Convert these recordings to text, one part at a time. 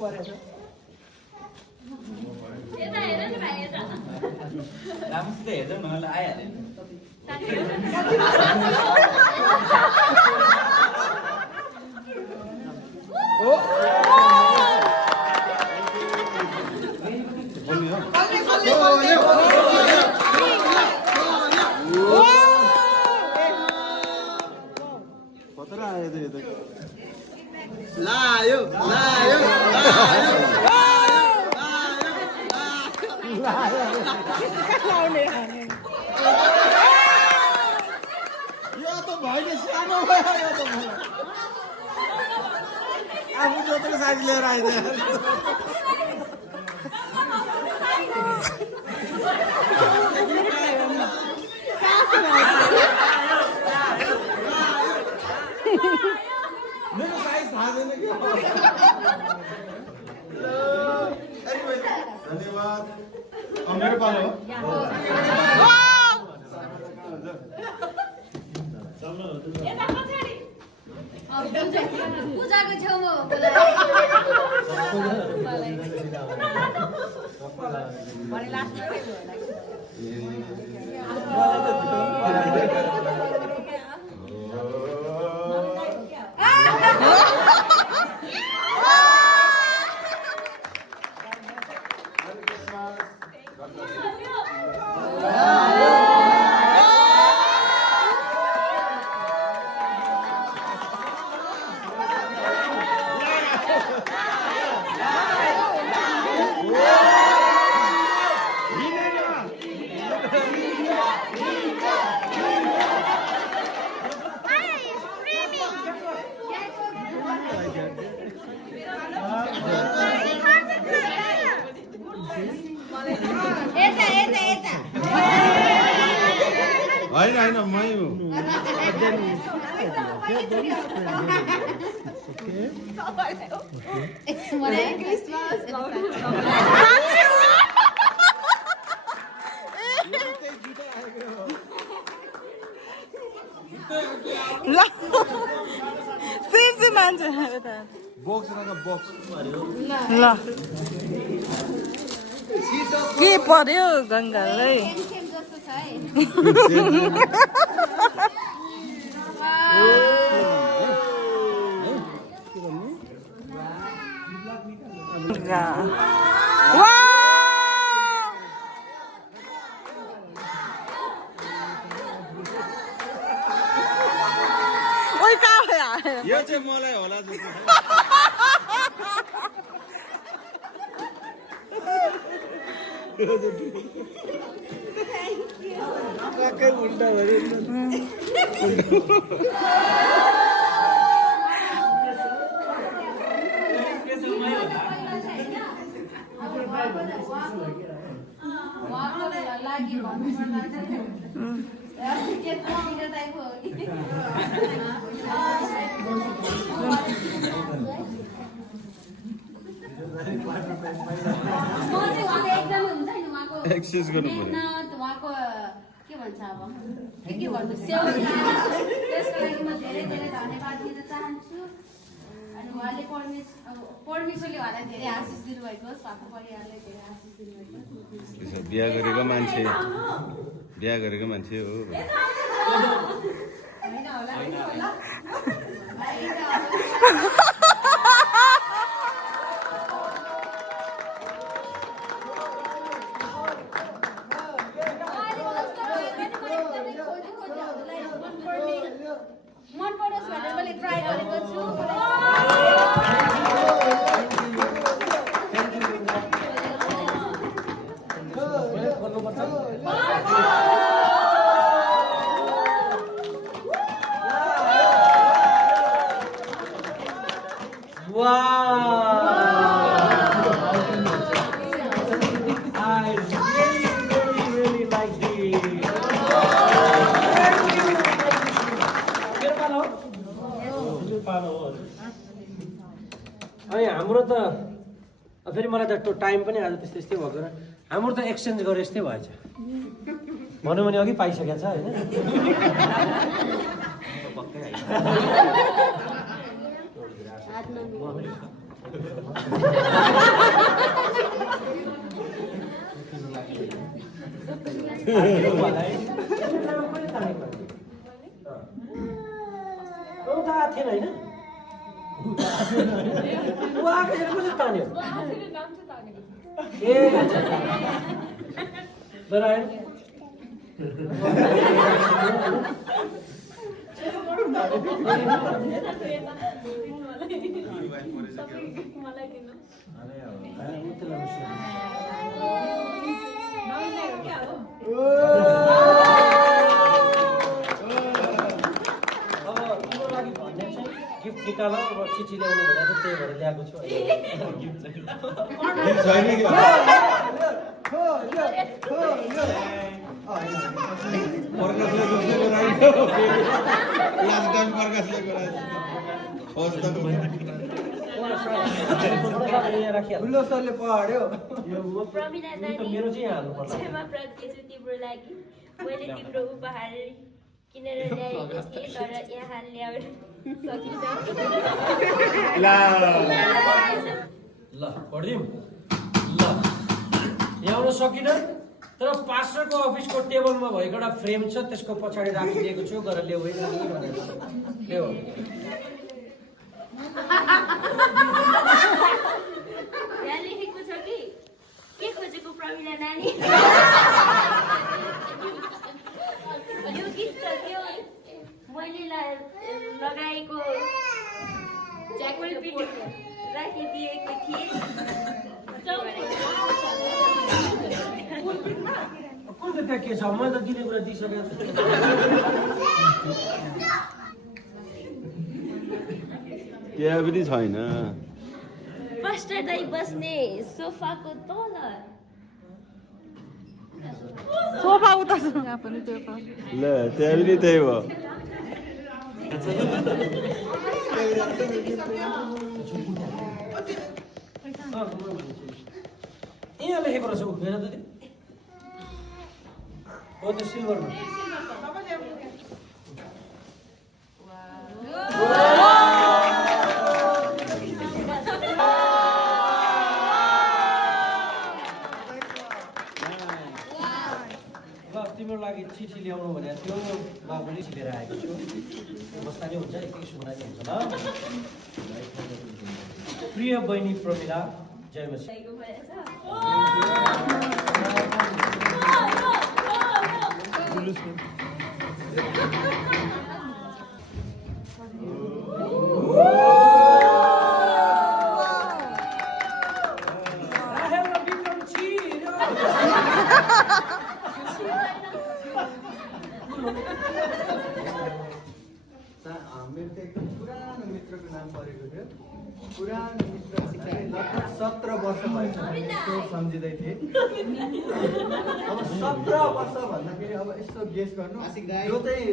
परेछ यता हेर नि भाइ यता राम्रोसित हेर्दै मलाई आइहाल्यो लायो लायो यो त भयो सानो भयो यो त आफू जत्रो साइज लिएर आइदियो मेरो साइज थाहा छैन के धन्यवाद मेरो पालो हो यता पछाडी पूजाको छेउमा भने लास्टमा के भयो होइन होइन मै हो मान्छे बक्स बक्स ल के पर्यो गङ्गालाई यो चाहिँ मलाई होला जस्तो काकै उल्टा भयो एक्सचेन्ज गर्नु पर्यो उहाँको के भन्छ अब के भन्नु त्यसको लागि म धेरै धेरै धन्यवाद दिन चाहन्छु अनि उहाँले परमेश्वरले उहाँलाई धेरै आशिष दिनुभएको होस् उहाँको परिवारलाई धेरै आशिष दिनुभएको होस् बिहा गरेको मान्छे हो मन परोस् भनेर मैले ट्राई गरेको छु अनि हाम्रो त फेरि मलाई त टाइम पनि आज त्यस्तै भएको र हाम्रो त एक्सचेन्ज गरे जस्तै भएछ भनौँ भने अघि पाइसकेको छ होइन थिएन होइन ऊ आफैले कसरी तान्यो ए बराबर गिफ्ट निकाल र चिठी ल्याउनु भनेर त्यही भएर ल्याएको छु ठुलो सरले पढ्यो मेरो चाहिँ हाल्नु पर्छ तिम्रो लागि मैले तिम्रो उपहार किनेर ल्याएको थिएँ तर यहाँ ल्याउन ल पढिदिउँ ल ल्याउन सकिनँ तर पास्टरको अफिसको टेबलमा भएको एउटा फ्रेम छ त्यसको पछाडि राखिदिएको छु गएर ल्याऊ है भनेर ल्याऊ यहाँ लेखेको छ कि के खोजेको प्रमिला नानी यो गिफ्ट त त्यो मैले लगाएको ज्याकेट पिट राखिदिएको थिएँ कुन त्यहाँ के छ मैले त दिने कुरा दिइसकेको छु त्यहाँ पनि छैन पास्टर दाइ बस्ने सोफाको तल सोफा उता छ यहाँ पनि त्यो छ ल त्यहाँ पनि त्यही हो यहाँ लेखेको रहेछ हेर त हो त्यो सिल्भरमा तिम्रो लागि चिठी ल्याउनु भनेर त्यो बाबुले लिएर आएको छु बस्दा नि हुन्छ एकैछिन सुन्दा नि हुन्छ ल प्रिय बहिनी प्रमिला जय मसी मेरो त एकदम पुरानो मित्रको नाम परेको थियो पुरानो मित्र लगभग 17 वर्ष भइसक्यो सम्झिँदै थिएँ अब 17 वर्ष भन्दाखेरि अब यस्तो गेस गर्नु जो चाहिँ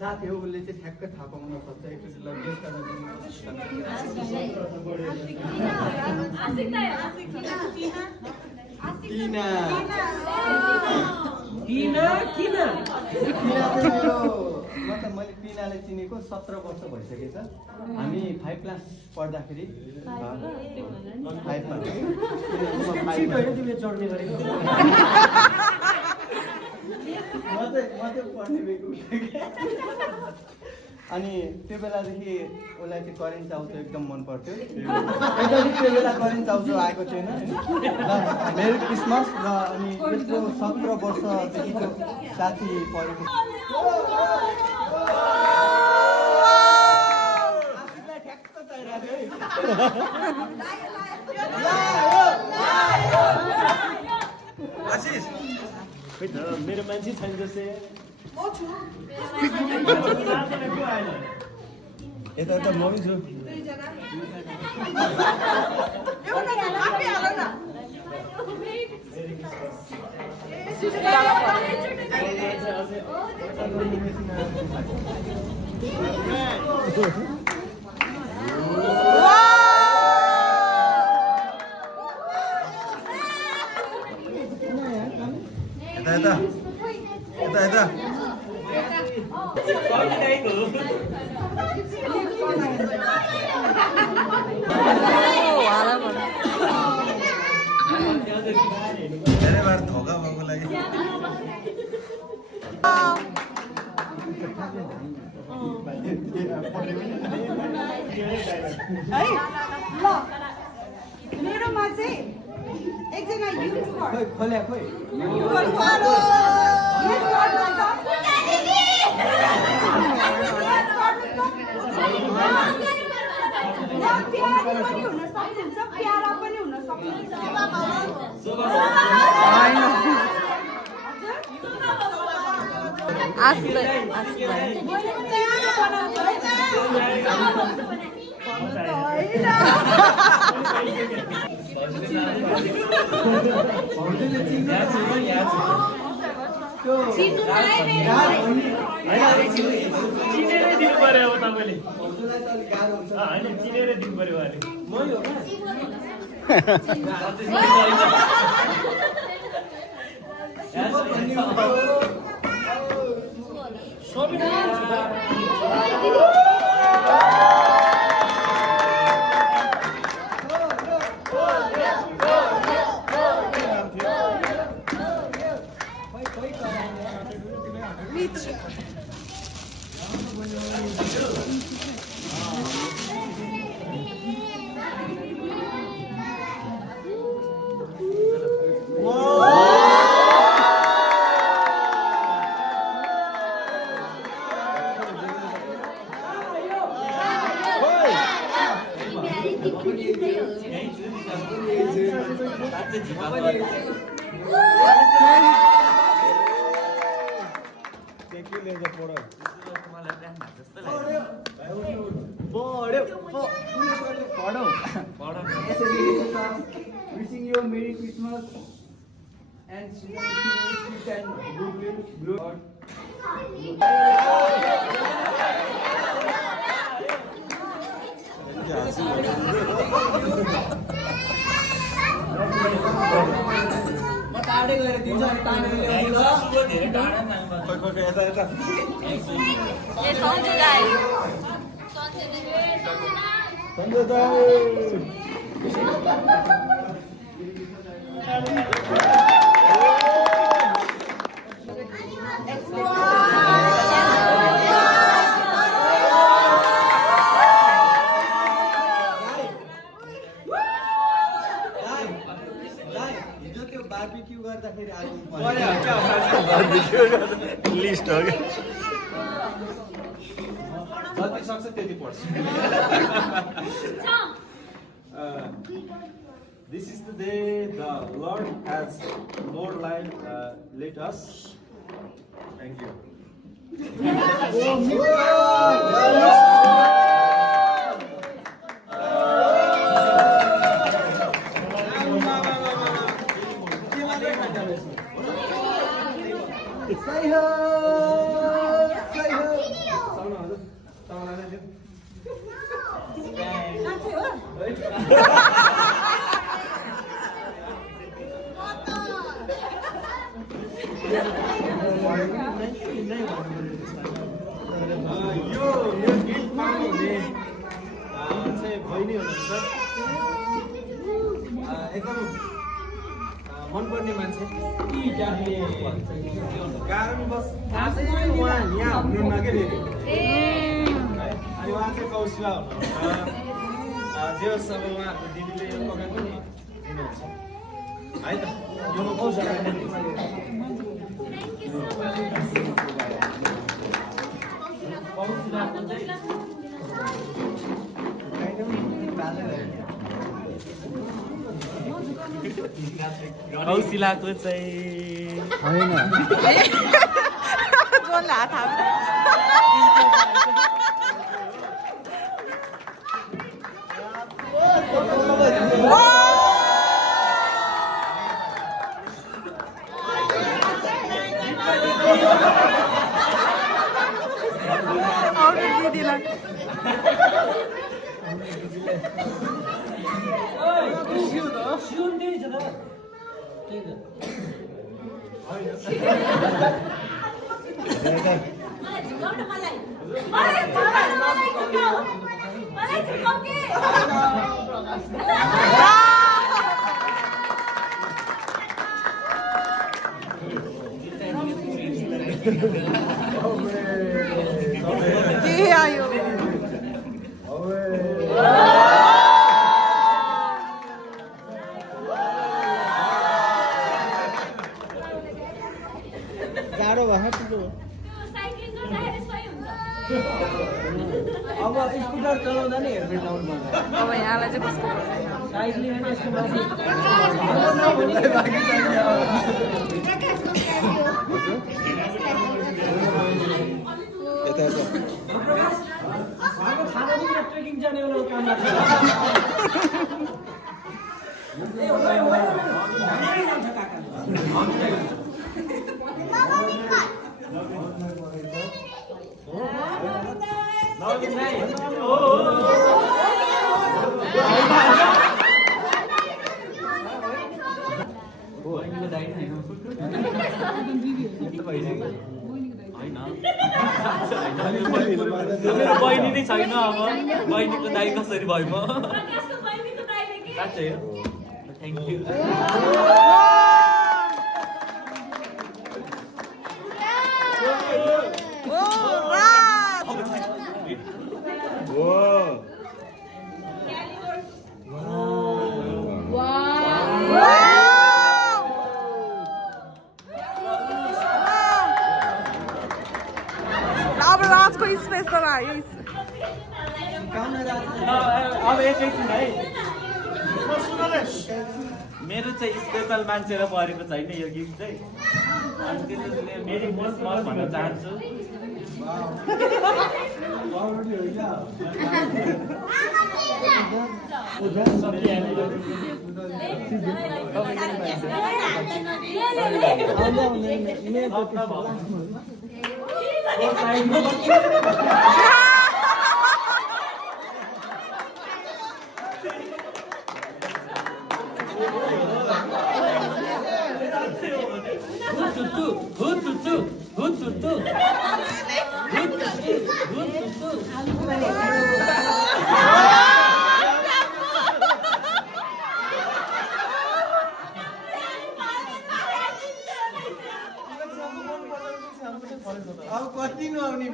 साथी हो उसले चाहिँ ठ्याक्कै थाहा पाउन सक्छ एकचोटि ल गेस गर्न मतलब मैले पिनालाई चिनेको 17 वर्ष भइसकेछ हामी 5 क्लास पढ्दाखेरि 5मा चढ्ने गरेको म चाहिँ पढ्ने बेको अनि त्यो बेलादेखि उसलाई चाहिँ करेन्ट चाउचो एकदम मन पर्थ्यो एकदम त्यो बेला करेन्ट चाउचो आएको थिएन मेरी क्रिसमस र अनि त्यस्तो 17 वर्षदेखिको साथी परेको मेरो मान्छे छैन जस्तै यता त म छु यता है ल मेरोमा चाहिँ एकजना युट्युबर खोइ खोल्या खोइ पनि हुन सक्नुहुन्छ प्यारा पनि हुन सक्नुहुन्छ चिनेरै दिनु पर्यो अब तपाईँले हजुरलाई त अलिक गाह्रो हुन्छ होइन चिनेरै दिनु पर्यो उहाँले मै हो Wishing you a Merry Christmas and peace and goodwill. टाढै गएर दिन्छ अनि टाढै ल्याउँछ धेरै टाढा हिजो त्यो बार्बिक्यू गर्दाखेरि आगो लिस्ट हो क्या जति सक्छ त्यति पढ्छ This is the day the Lord has more life let us. Thank you. यो गीत पाउनुहुने चाहिँ बहिनी हुनुहुन्छ एकदम मनपर्ने मान्छे कारणवश आजै उहाँ यहाँ हुनुहुन्न के फेरि अनि उहाँ चाहिँ कौशिला हुनुहुन्छ जे होस् अब उहाँहरूको दिदीले यो पकाइ पनि दिनुहुन्छ है त यो कौशिला कौशिलाको चाहिँ होइन जोनले हात हाल्छ दिदीलाई सिउन त्यही छ त त्यही त के आयो अब यहाँलाई चाहिँ कस्तो साइजले पनि यसको माथि खाना पनि ट्रेकिङ जाने बेला काम लाग्छ मेरो बहिनी नै छैन अब बहिनीको दाइ कसरी भयो म साँच्चै हो थ्याङ्क यू अब राजको स्पेसल आयो अब एकैछिन है मेरो चाहिँ स्पेसल मान्छे र परेको छैन यो गिफ्ट चाहिँ अनि त्यसले मेरी मोस्ट मस्ट भन्न चाहन्छु अब कति नआउने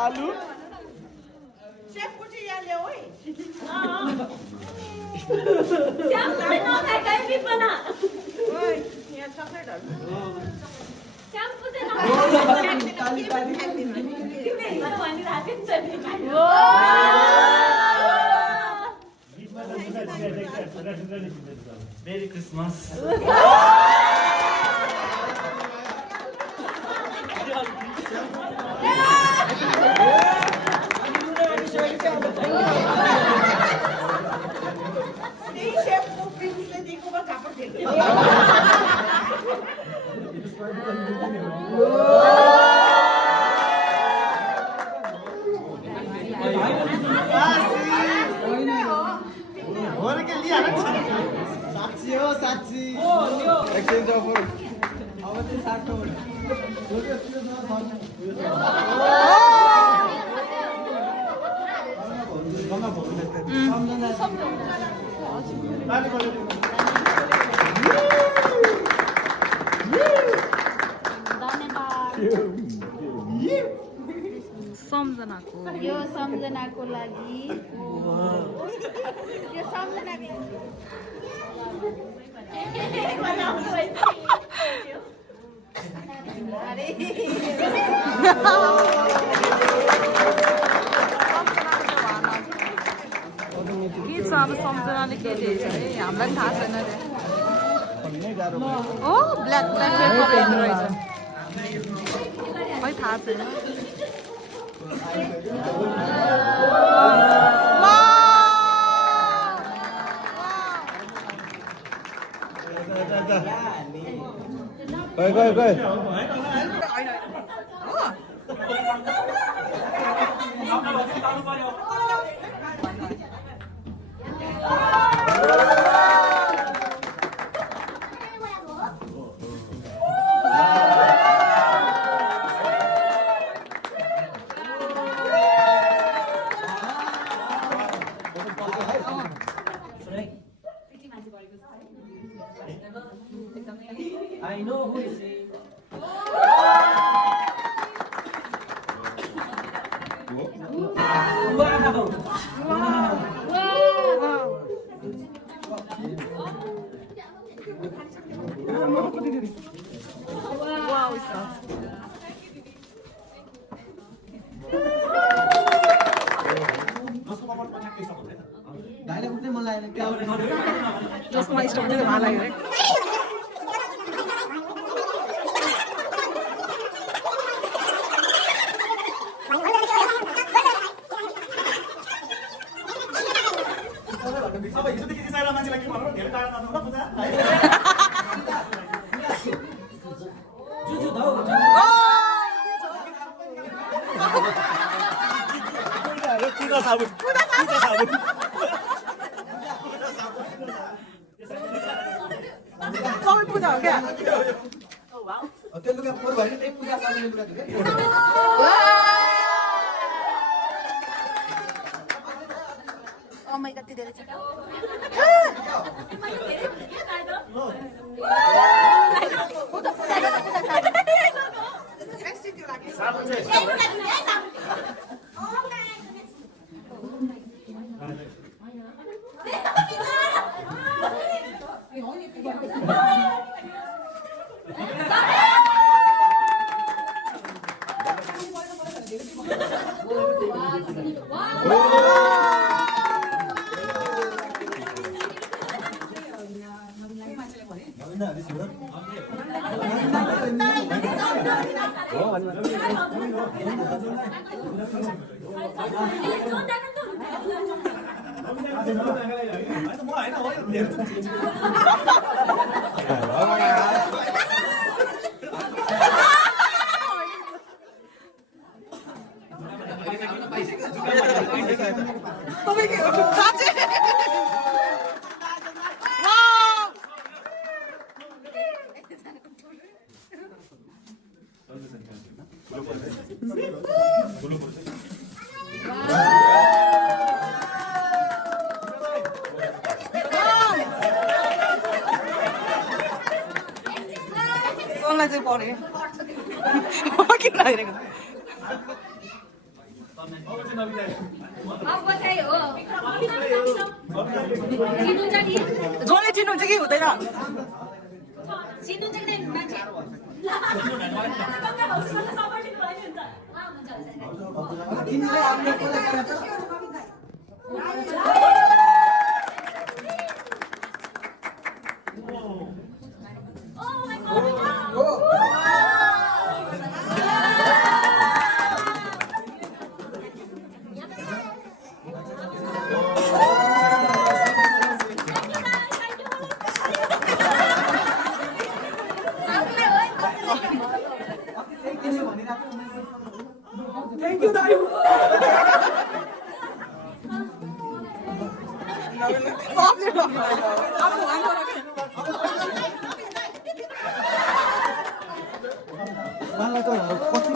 आलु शेफको चाहिँ यहाँ ल्याऊ है ओइ यहाँ चकलेटहरु मेरी क्रिसमस शेफको प्रिन्सले दिएको बा झापड खेल्छ साक्षी हो साक्षी एक्सचेन्ज अफर अब चाहिँ 60 यो सम्झनाको लागि यो सम्झनाको के छ अब सम्झनाले के दिएछ है हामीलाई पनि थाहा छैन रे ओ ब्ल्याक ब्ल्याक पेपर हेर्नु रहेछ खै थाहा छैन I know who is he. Wow, stuff. लाग्यो क्या जसमा स्टोर चाहिँ भाला लाग्यो रे अब हिजोदेखि रिसाएर मान्छेलाई के भन्नु धेरै टाढा नजाउँ ल पूजा है पूजा साबुन सबै पूजा हो क्या त्यो लुगा फोहोर भयो नि त्यही पूजा साबुनले लुगा धुयो अम्मै कति धेरै छ सोनलाई चाहिँ पऱ्यो किन लागिरहेको जसले चिन्नुहुन्छ कि हुँदैन तिमीले आफ्नो कुरा गरेर थ्याङ्क यू दाइ मलाई त कति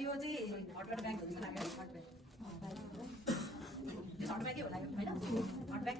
यो चाहिँ हटब्याग ब्याग हुन्छ लाग्यो हटब्यागै होला होइन हटब्याग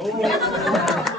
Oh,